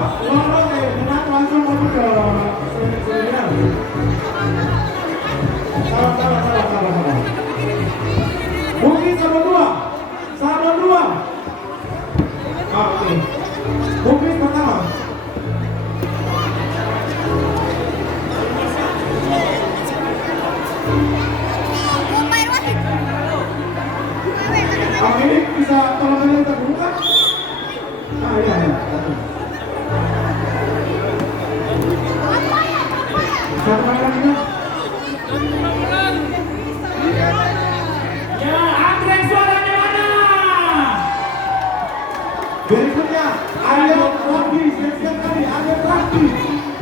Menang langsung ke semifinal. Salah. Bukit Sabon dua. Oke. Bukit pertama. Oke, bisa tolong kita buka? Iya. Satu kali lagi ya. Ya, anggrek suaranya mana? Berikutnya Aryo Raffi, siap kali Aryo Raffi.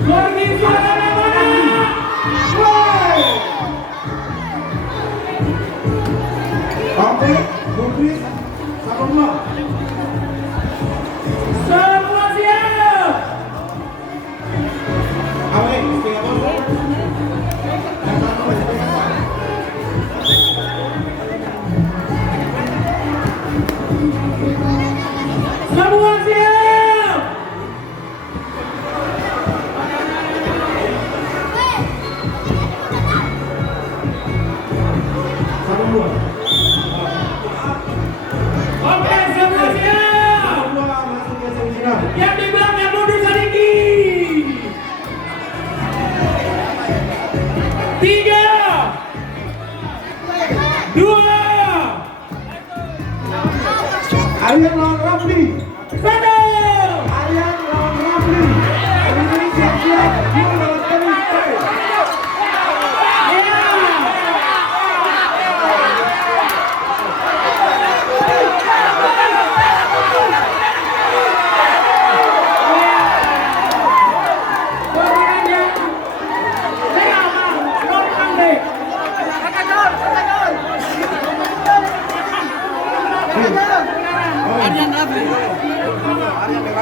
Gorgi suaranya mana? Woi. Oke, Bukit Sabon dua. Semua siap. Oke, setengah bos. Semua siap. Sabon dua. Oke, semua siap. Sabon dua masuk ke semifinal. Yang di